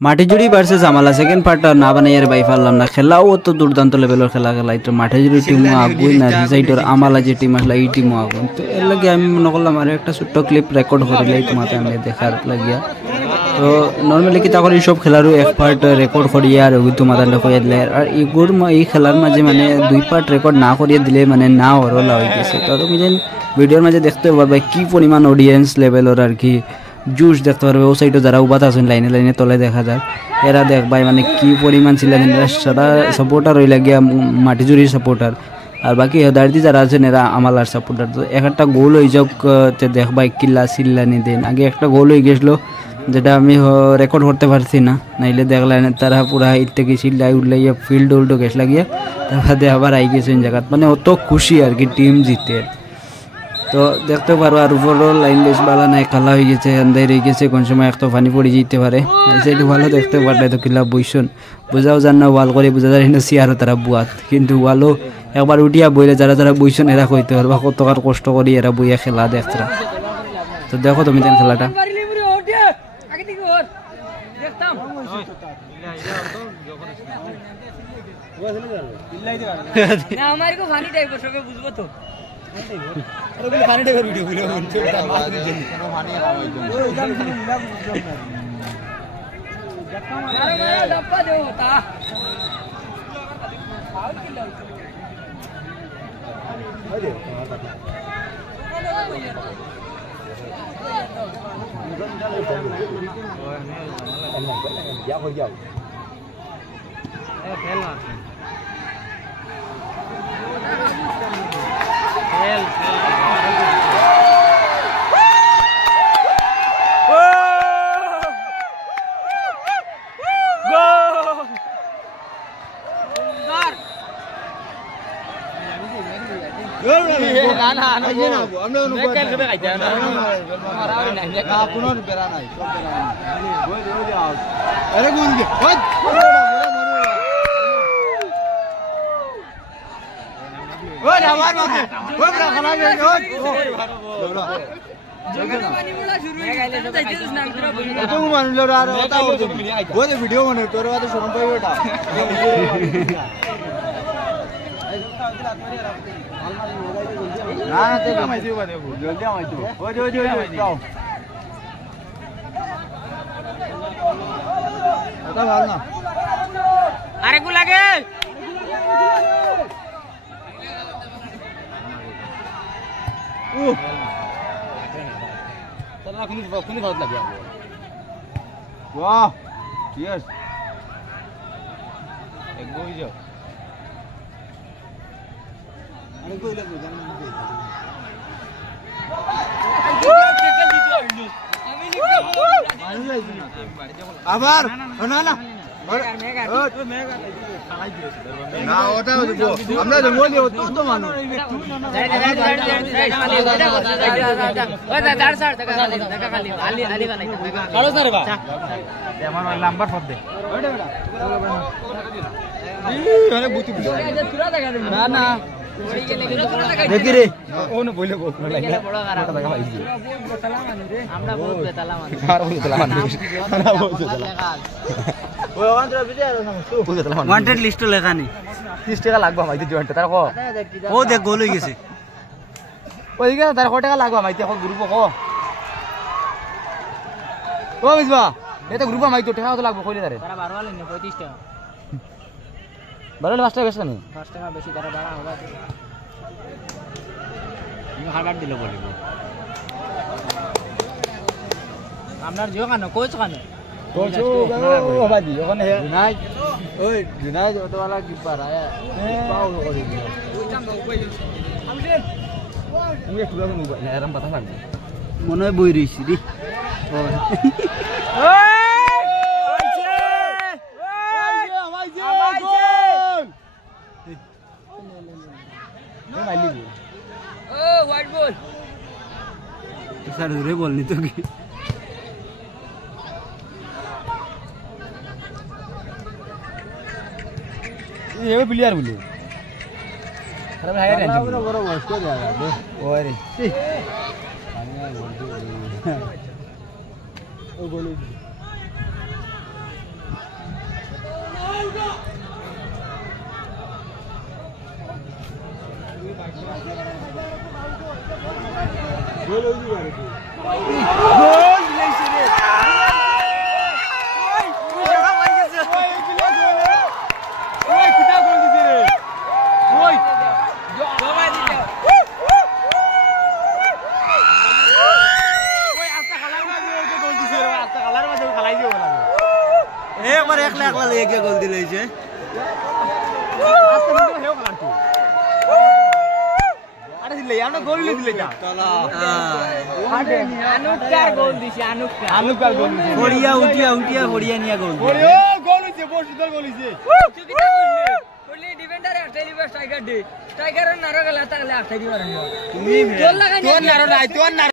মাটিজুড়ি ভার্সেস আমালা সেকেন্ড পার্টটা না বানাইয়ার বাই পারলাম না। খেলাও তো দুর্দান্ত লেভেলের খেলা তো মাটিজুড়ি টিমও আগুই না, সাইডের আমালা যে টিম আসলে এই টিমও আগুন। তো এর লাগে আমি মনে করলাম আর একটা ছোট্ট ক্লিপ রেকর্ড করিলাই তোমাকে আমি দেখার লাগিয়া। তো নর্মালি কি তখন এইসব খেলারও এক পার্ট রেকর্ড করিয়া আর ওই তোমাদের করিয়া দিলে, আর এই খেলার মাঝে মানে 2 পার্ট রেকর্ড না করিয়া দিলে মানে না ওরলা হয়ে গেছে। তো তুমি যেন ভিডিওর মাঝে দেখতে পারবে কি পরিমাণ অডিয়েন্স লেভেলের আর কি জুস দেখতে পারবে। ও সাইডে যারা উবাত আছেন লাইনে লাইনে তলে দেখা যায়, এরা দেখবাই মানে কি পরিমাণ ছিলেন সারা সাপোর্টার হইলা গিয়া মাটিজুরির সাপোর্টার, আর বাকি হেদারদি যারা আছেন এরা আমালার সাপোর্টার। তো একটা গোল হয়ে যাক দেখবাই কিল্লা চিল্লানি দিন। আগে একটা গোল হয়ে গেছিলো যেটা আমি রেকর্ড করতে পারছি না, নাইলে দেখলেন তারা পুরা ইট থেকে চিল্লাই উঠলাইয়া ফিল্ড উল্টো গেছ লাগিয়া তারপরে আবার আই গেছেন জায়গাত, মানে অত খুশি আর কি টিম জিতে। তো দেখতে পারো আর উপরও লাইন বেশ ভালো নাই, খালা হয়ে গেছে, আন্দাই রয়ে গেছে, কোন সময় একটা পানি পড়ে যেতে পারে। সেটা ভালো দেখতে পারলে তো কিলা বইসন বোঝাও যান না, ওয়াল করে বোঝা যায় না সিয়ারও তারা বুয়াত, কিন্তু ওয়ালও একবার উঠিয়া বইলে যারা যারা বইসন এরা কইতে পারবা কতকার কষ্ট করি এরা বইয়া খেলা দেখতরা। তো দেখো তুমি তেন খেলাটা ভিডিও মানে তোর কথা শোনা পাই বেটা না না তেল মাইছি বাদে জলদি মাইছো ওই যাও এটা ভালো না আরে কো লাগে তাহলে কোন ভালো লাগে वाह यस एक गो जाओ अरे कोई लग जान আবার না না না ওটা আমরা তো বলি তো মানুষ নাম্বার ফোন দে না না দেখি রে ও না বইলে আমরা বহুত বেতালা মানুষ আর বহুত বেতালা মানুষ আমরা বহুত বেতালা ওই ওয়ান্টেড লিস্ট লেখা নি 30 টাকা লাগবে মাইতে জয়েন্ট তার কো ও দেখ গোল হই গেছে ওই গেছে তার কত টাকা লাগবে মাইতে এখন গ্রুপ কো ও বিজবা এটা গ্রুপ মাইতে টাকা কত লাগবে কইলে তারে তারা 12 আলেন 35 টাকা 12 5 টাকা বেশি না 5 টাকা বেশি তারা বাড়া হবে আমি হাজার দিলে বলিব আপনার জিও কানো কোচ কানো কোচ ও বাদি ওখানে জুনাই ওই জুনাই ওতওয়ালা কিপার আয়া পাও করে দিও আমি একটু লাগা মোবাইল এরম কথা লাগবে মনে হয় বই রইছি দি व्हाइट बॉल सर दूरे बोलनी तो की ये प्लेयर बोले अरे भाई रे बड़ा बड़ा मस्त हो जाएगा दे ओरे ओ बोले একবার একলা একলা লেগে গোল দিলেছে আরে দিলে আমরা গোল দিলে যা আনুকার গোল দিছে আনুকার গোল বড়িয়া উঠিয়া উঠিয়া বড়িয়া নিয়া গোল ওরে গোল হইছে বসুদর গোল হইছে বলি ডিফেন্ডার স্ট্রাইকার দে স্ট্রাইকারের নারো গলা তাহলে আটটা দিবার তুমি তোর নারো নাই তোর